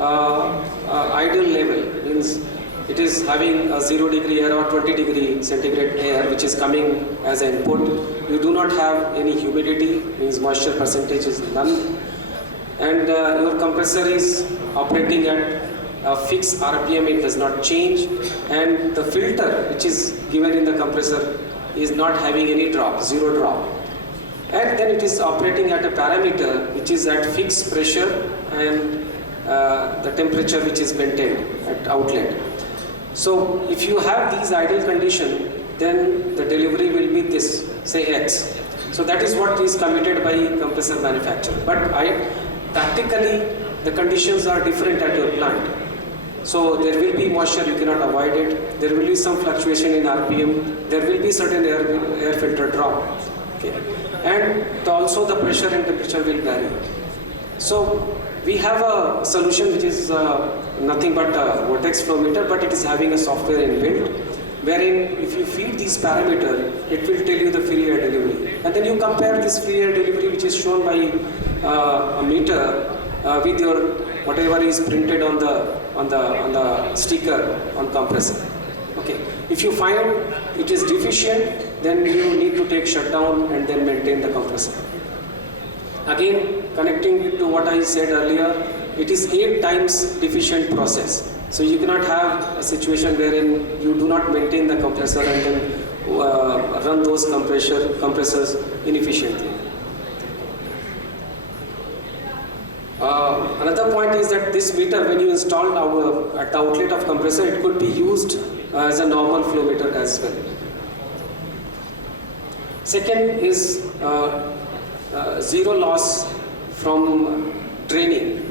ideal level, means it is having a 0 degree air or 20 degree centigrade air which is coming as an input. You do not have any humidity, means moisture percentage is none, and your compressor is operating at a fixed RPM, it does not change, and the filter which is given in the compressor is not having any drop, 0 drop. And then it is operating at a parameter which is at fixed pressure and the temperature which is maintained at outlet. So if you have these ideal conditions, then the delivery will be this, say X. So that is what is committed by compressor manufacturer. But practically the conditions are different at your plant. So there will be moisture, you cannot avoid it. There will be some fluctuation in RPM. There will be certain air filter drop. Okay. And also the pressure and temperature will vary. So we have a solution which is nothing but a vortex flow meter, but it is having a software inbuilt, wherein if you feed these parameters, it will tell you the free air delivery. And then you compare this free air delivery which is shown by a meter with your whatever is printed on the sticker on compressor. Okay. If you find it is deficient, then you need to take shutdown and then maintain the compressor. Again, connecting it to what I said earlier, it is 8 times deficient process. So you cannot have a situation wherein you do not maintain the compressor and then run those compressors inefficiently. Another point is that this meter, when you install at the outlet of compressor, it could be used as a normal flow meter as well. Second is zero loss from draining.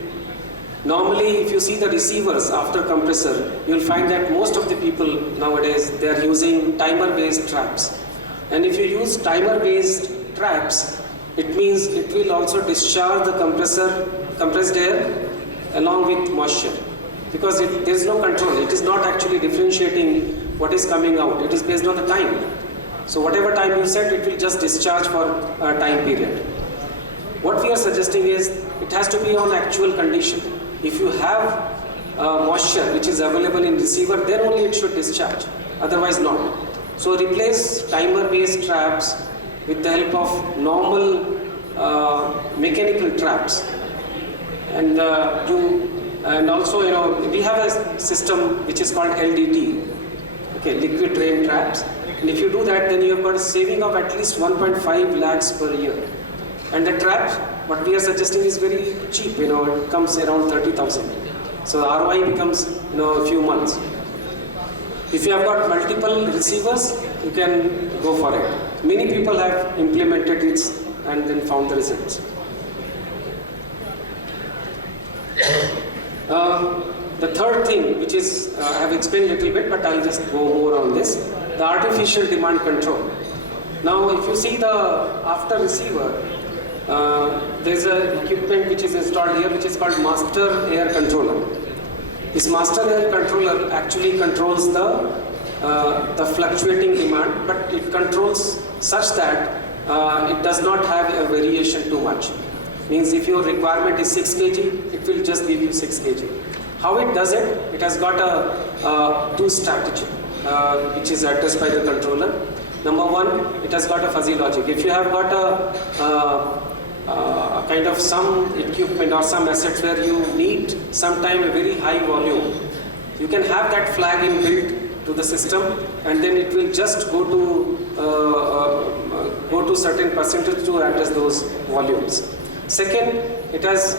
Normally, if you see the receivers after compressor, you will find that most of the people nowadays, they are using timer-based traps. And if you use timer-based traps, it means it will also discharge the compressed air along with moisture. Because there is no control, it is not actually differentiating what is coming out, it is based on the time. So whatever time you set, it will just discharge for a time period. What we are suggesting is, it has to be on actual condition. If you have moisture which is available in receiver, then only it should discharge, otherwise not. So replace timer-based traps with the help of normal mechanical traps. And also, we have a system which is called LDT, okay, liquid drain traps. And if you do that, then you have got a saving of at least 1.5 lakhs per year. And the trap, what we are suggesting is very cheap, it comes around 30,000. So the ROI becomes, a few months. If you have got multiple receivers, you can go for it. Many people have implemented it and then found the results. The third thing, which is, I have explained a little bit, but I'll just go more on this, the artificial demand control. Now, if you see the after receiver, there's an equipment which is installed here, which is called master air controller. This master air controller actually controls the fluctuating demand, but it controls such that it does not have a variation too much. Means if your requirement is 6 kg, it will just give you 6 kg. How it does it? It has got a two strategy, which is addressed by the controller. Number one, it has got a fuzzy logic. If you have got a kind of some equipment or some assets where you need sometime a very high volume, you can have that flag inbuilt to the system, and then it will just go to certain percentage to address those volumes. Second, it has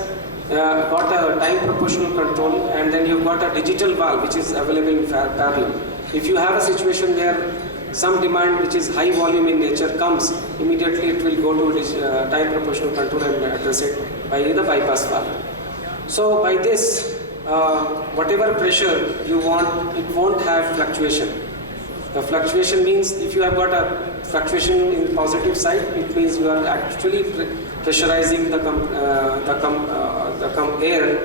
got a time proportional control, and then you've got a digital valve which is available in parallel. If you have a situation where some demand which is high volume in nature comes, immediately it will go to time proportional control and address it by the bypass valve. So by this, whatever pressure you want, it won't have fluctuation. The fluctuation means if you have got a fluctuation in positive side, it means you are actually pressurizing the air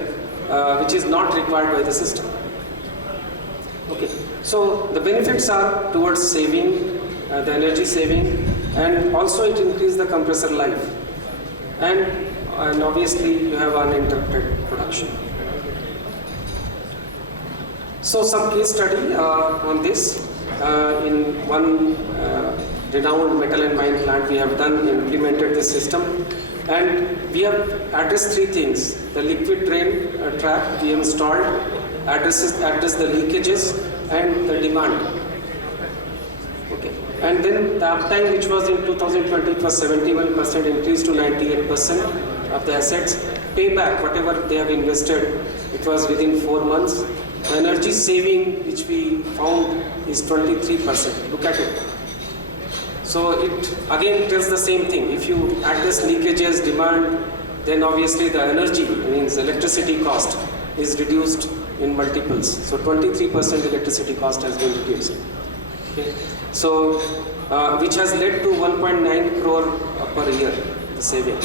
which is not required by the system. Okay. So the benefits are towards saving, the energy saving, and also it increases the compressor life. And obviously you have uninterrupted production. So some case study on this. In one renowned metal and mine plant we have implemented this system, and we have addressed three things. The liquid drain trap we have installed, address the leakages and the demand. Okay. And then the uptime, which was in 2020, it was 71%, increased to 98% of the assets. Payback, whatever they have invested, it was within 4 months. The energy saving which we found is 23%. Look at it. So it again tells the same thing. If you address leakages, demand, then obviously the energy, means electricity cost, is reduced in multiples. So 23% electricity cost has been reduced. Okay. So which has led to 1.9 crore per year, the saving.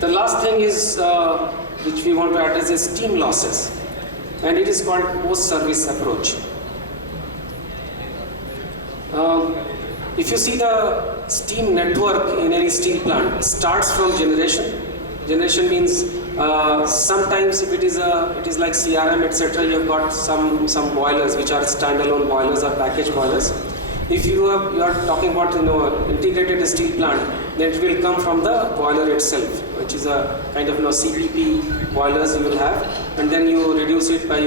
The last thing is which we want to address is steam losses, and it is called post-service approach. If you see the steam network in any steel plant, starts from generation. Generation means sometimes if it is like CRM, etc., you have got some boilers which are standalone boilers or package boilers. If you are talking about integrated steel plant, then it will come from the boiler itself, which is a kind of CPP boilers you will have, and then you reduce it by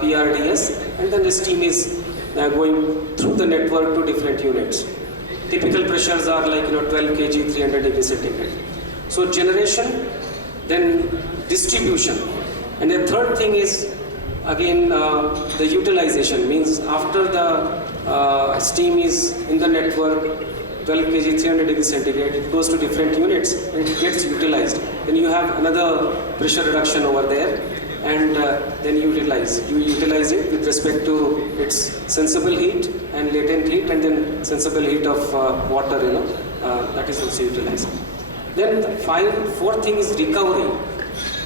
PRDS, and then the steam is going through the network to different units. Typical pressures are like 12 kg, 300 degrees centigrade. So generation, then distribution, and the third thing is again the utilization, means after the steam is in the network, 12 kg, 300 degrees centigrade, it goes to different units and it gets utilized. Then you have another pressure reduction over there, and then you utilize it with respect to its sensible heat and latent heat, and then sensible heat of water, that is also utilized. Then the fourth thing is recovery.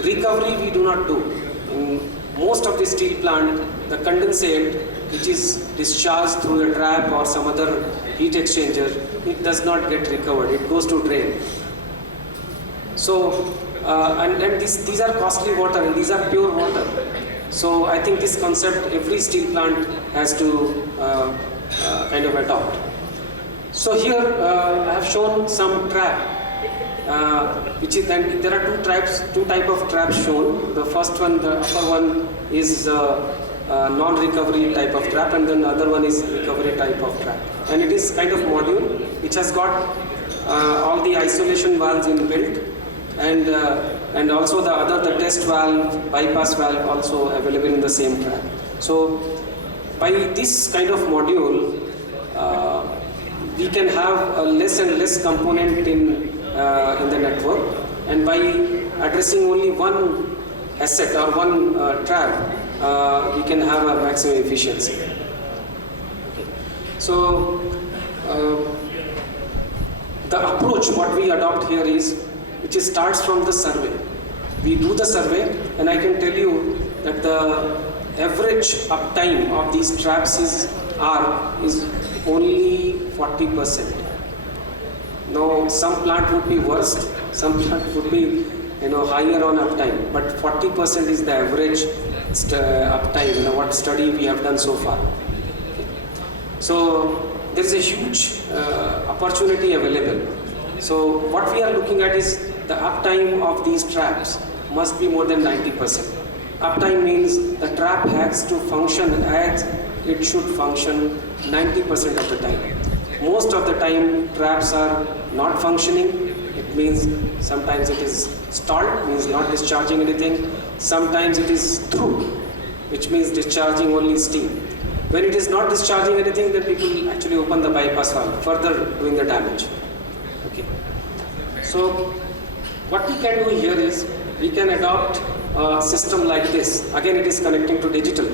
Recovery we do not do. In most of the steel plant, the condensate which is discharged through a trap or some other heat exchanger, it does not get recovered. It goes to drain. So, and these are costly water, and these are pure water. So I think this concept every steel plant has to kind of adopt. So here I have shown some trap, which is then there are two type of traps shown. The first one, the upper one, is non-recovery type of trap, and then the other one is recovery type of trap. And it is kind of module which has got all the isolation valves inbuilt, and also the test valve, bypass valve also available in the same trap. So by this kind of module, we can have a less and less component in the network, and by addressing only one asset or one trap, we can have a maximum efficiency. Okay. So the approach what we adopt here is, which starts from the survey. We do the survey, and I can tell you that the average uptime of these traps is only 40%. Now some plant would be worst, some plant would be higher on uptime, but 40% is the average uptime, what study we have done so far. Okay. So there is a huge opportunity available. So what we are looking at is the uptime of these traps must be more than 90%. Uptime means the trap has to function as it should function 90% of the time. Most of the time traps are not functioning. It means sometimes it is stalled, means not discharging anything. Sometimes it is through, which means discharging only steam. When it is not discharging anything, then people actually open the bypass valve, further doing the damage. Okay. So what we can do here is, we can adopt a system like this. Again, it is connecting to digital.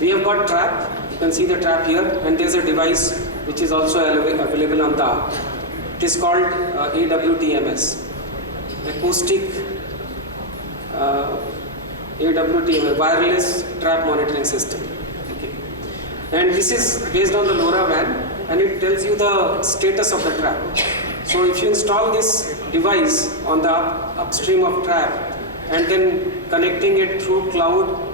We have got trap, you can see the trap here, and there's a device which is also available on the app. It is called AWTMS, acoustic AWTMS, wireless trap monitoring system. Okay. And this is based on the LoRaWAN, and it tells you the status of the trap. So if you install this device on the upstream of trap, and then connecting it through cloud